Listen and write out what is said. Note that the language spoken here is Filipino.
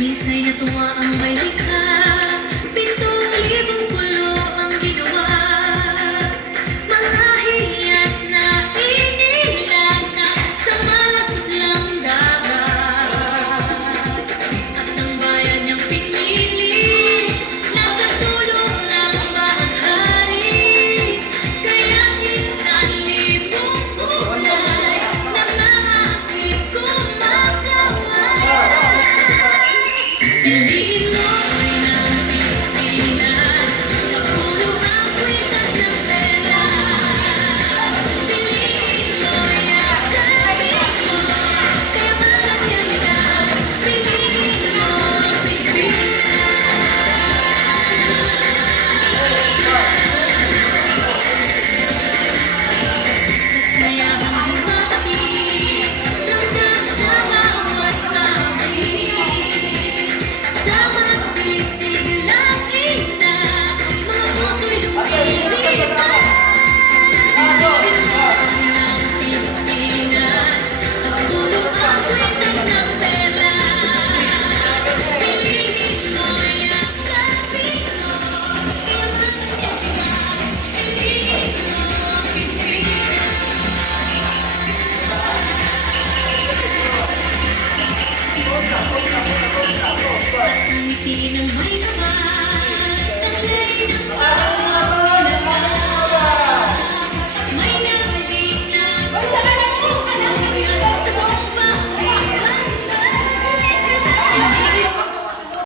Minsa'y natuwa ang balik. you. know Pagkakanti ng may kamay.